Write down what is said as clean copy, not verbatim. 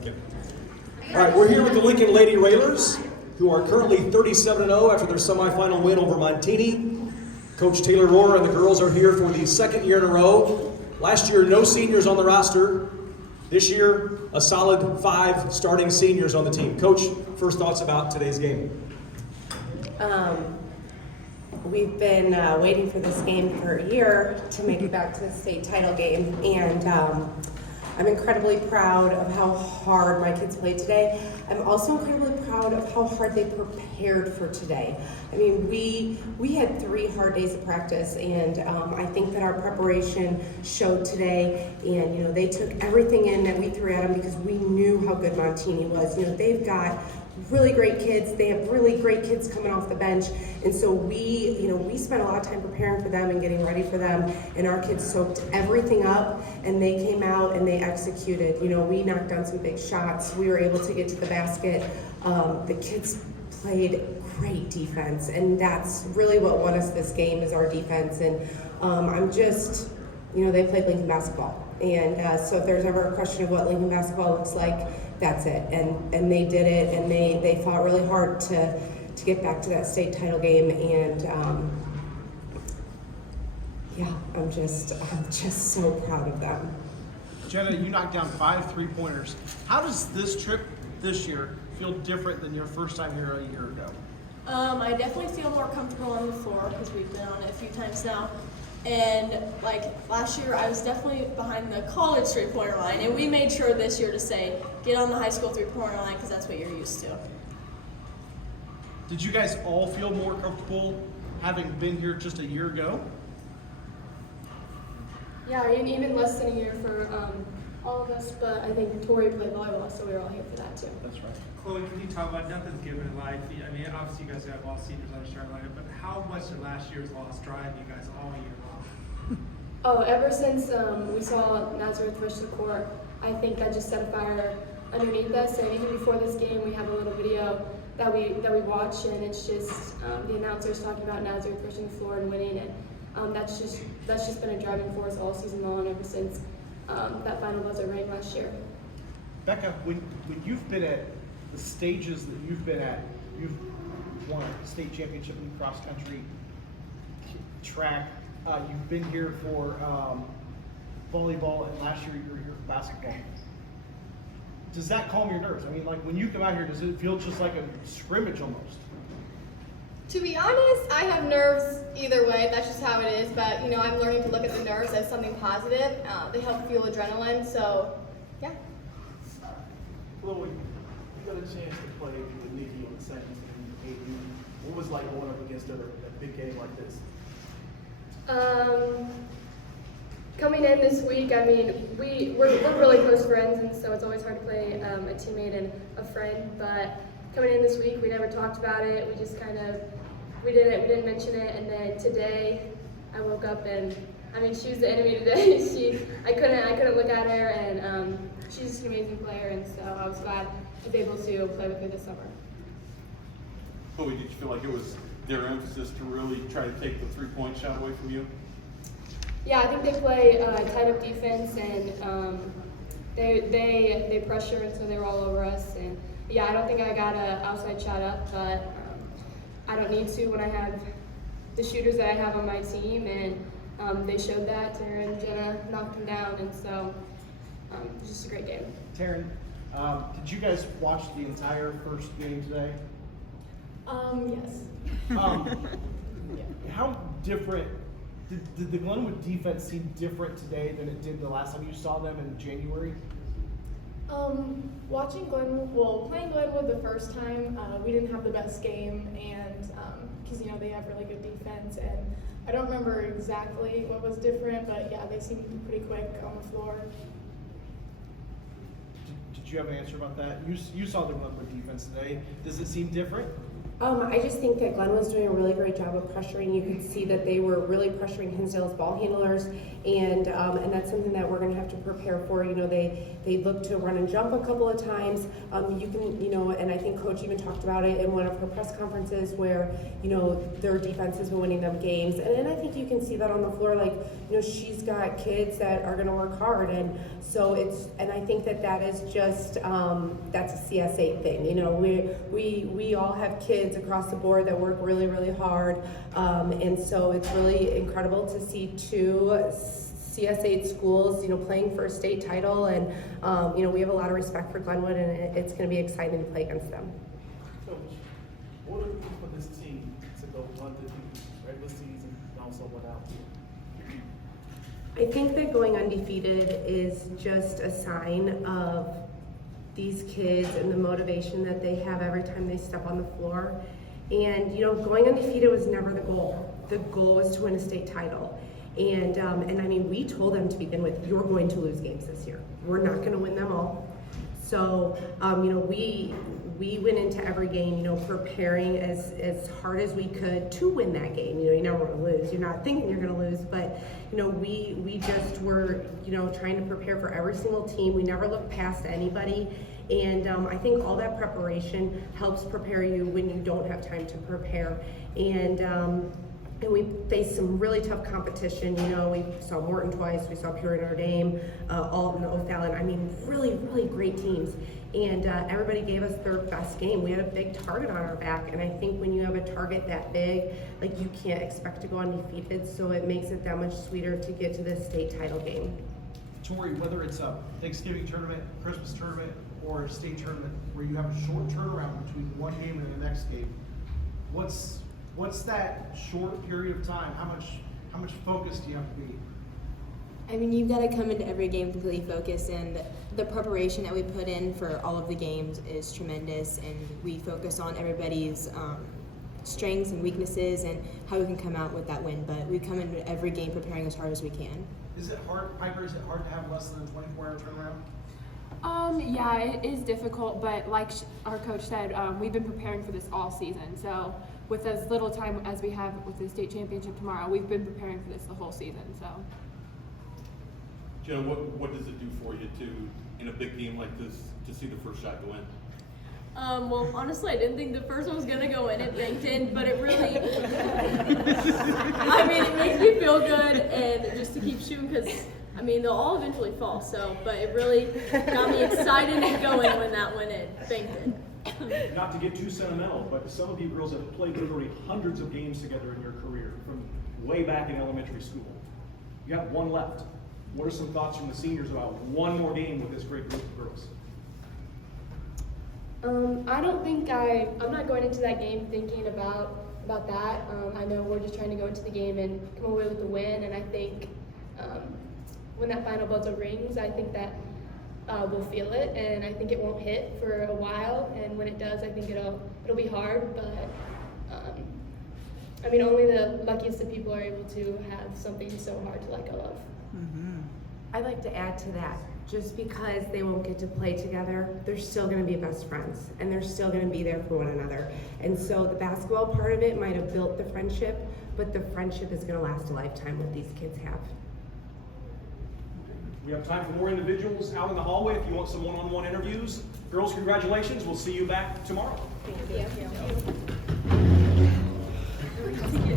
Lincoln. All right, we're here with the Lincoln Lady Railers, who are currently 37-0 after their semifinal win over Montini. Coach Taylor Rohr and the girls are here for the second year in a row. Last year, no seniors on the roster. This year, a solid 5 starting seniors on the team. Coach, first thoughts about today's game? We've been waiting for this game for a year to make it back to the state title game, and I'm incredibly proud of how hard my kids played today. I'm also incredibly proud of how hard they prepared for today. I mean, we had 3 hard days of practice, and I think that our preparation showed today. And you know, they took everything in that we threw at them because we knew how good Montini was. You know, they've got really great kids. They have really great kids coming off the bench, and so we spent a lot of time preparing for them and getting ready for them. And our kids soaked everything up, and they came out and they executed. You know, we knocked down some big shots. We were able to get to the basket. The kids played great defense, and that's really what won us this game is our defense. And I'm just, you know, they played Lincoln basketball, and so if there's ever a question of what Lincoln basketball looks like, that's it. And they did it, and they fought really hard to get back to that state title game. And yeah, I'm just so proud of them. Jenna, you knocked down 5 3-pointers. How does this trip this year feel different than your first time here a year ago? I definitely feel more comfortable on the floor because we've been on it a few times now. And like last year, I was definitely behind the college 3-pointer line, and we made sure this year to say, get on the high school 3-pointer line because that's what you're used to. Did you guys all feel more comfortable having been here just a year ago? Yeah, and even less than a year for all of us, but I think Tori played volleyball, so we were all here for that too. That's right. Chloe, can you talk about nothing's given in life? I mean, obviously you guys have all seniors on the starting lineup, but how much did last year's loss drive you guys all year long? Oh, ever since we saw Nazareth rush the court, I think that just set a fire underneath us. And even before this game, we have a little video that we watch, and it's just the announcers talking about Nazareth rushing the floor and winning, and that's just been a driving force all season long ever since that final buzzer rang last year. Becca, when you've been at the stages that you've been at, you've won a state championship in cross country, track, you've been here for volleyball, and last year you were here for basketball. Does that calm your nerves? I mean, like when you come out here, does it feel just like a scrimmage almost? To be honest, I have nerves either way. That's just how it is. But you know, I'm learning to look at the nerves as something positive. They help fuel adrenaline. So, yeah. Chloe, you got a chance to play with Nikki on the second team. What was it like going up against her in a big game like this? Coming in this week, I mean, we're really close friends, and so it's always hard to play a teammate and a friend. But coming in this week, we never talked about it. We just kind of we didn't mention it. And then today, I woke up and I mean, she was the enemy today. I couldn't look at her, and she's just an amazing player, and so I was glad I was able to play with her this summer. Chloe, did you feel like it was their emphasis to really try to take the 3-point shot away from you? Yeah, I think they play tight up defense, and they pressure, and so they were all over us. And yeah, I don't think I got an outside shot up, but I don't need to when I have the shooters that I have on my team, and they showed that. Tara and Jenna knocked them down, and so it was just a great game. Taryn, did you guys watch the entire first game today? Yes. How different did the Glenwood defense seem different today than it did the last time you saw them in January? Watching Glenwood, playing Glenwood the first time, we didn't have the best game, and because you know they have really good defense, and I don't remember exactly what was different, but yeah, they seemed pretty quick on the floor. Did you have an answer about that? You saw the Glenwood defense today. Does it seem different? I just think that Glenn was doing a really great job of pressuring. You could see that they were really pressuring Hinsdale's ball handlers, and that's something that we're going to have to prepare for. You know, they look to run and jump a couple of times. You can, you know, and I think Coach even talked about it in one of her press conferences where, you know, their defense has been winning them games, and I think you can see that on the floor. Like, you know, she's got kids that are going to work hard, and so and I think that is just that's a CS8 thing. You know, we all have kids across the board that work really, really hard, and so it's really incredible to see two CS8 schools, you know, playing for a state title, and you know, we have a lot of respect for Glenwood, and it's going to be exciting to play against them. Coach, what are you for this team to go undefeated, regular season, and also win out? I think that going undefeated is just a sign of these kids and the motivation that they have every time they step on the floor. And you know, going undefeated was never the goal. The goal was to win a state title. And I mean, we told them to begin with, you're going to lose games this year. We're not going to win them all. So, you know, we went into every game, you know, preparing as hard as we could to win that game. You know, you never want to lose. You're not thinking you're going to lose, but you know, we just were, you know, trying to prepare for every single team. We never looked past anybody. And I think all that preparation helps prepare you when you don't have time to prepare. And we faced some really tough competition. You know, we saw Morton twice, we saw Peoria Notre Dame, Alton, O'Fallon. I mean, really, really great teams. And everybody gave us their best game. We had a big target on our back, and I think when you have a target that big, like, you can't expect to go undefeated, so it makes it that much sweeter to get to this state title game. Tori, whether it's a Thanksgiving tournament, Christmas tournament, or a state tournament where you have a short turnaround between one game and the next game, what's that short period of time? How much focus do you have to be? I mean, you've got to come into every game completely focused, and the preparation that we put in for all of the games is tremendous, and we focus on everybody's strengths and weaknesses and how we can come out with that win. But we come into every game preparing as hard as we can. Is it hard, Piper, is it hard to have less than a 24-hour turnaround? Yeah, it is difficult, but like our coach said, we've been preparing for this all season. So with as little time as we have with the state championship tomorrow, we've been preparing for this the whole season. So, Jenna, what does it do for you in a big game like this to see the first shot go in? Well, honestly, I didn't think the first one was gonna go in. It banked in, but it really, I mean, it makes me feel good, and just to keep shooting, because I mean, they'll all eventually fall. So, but it really got me excited and going when that went in, banked in. Not to get too sentimental, but some of you girls have played literally hundreds of games together in your career, from way back in elementary school. You have one left. What are some thoughts from the seniors about one more game with this great group of girls? I don't think I'm not going into that game thinking about that. I know we're just trying to go into the game and come away with the win, and I think when that final buzzer rings, I think that we'll feel it, and I think it won't hit for a while, and when it does, I think it'll be hard, but I mean, only the luckiest of people are able to have something so hard to let go of. I'd like to add to that, just because they won't get to play together, they're still going to be best friends, and they're still going to be there for one another. And so the basketball part of it might have built the friendship, but the friendship is going to last a lifetime, what these kids have. We have time for more individuals out in the hallway if you want some one-on-one interviews. Girls, congratulations. We'll see you back tomorrow. Thank you.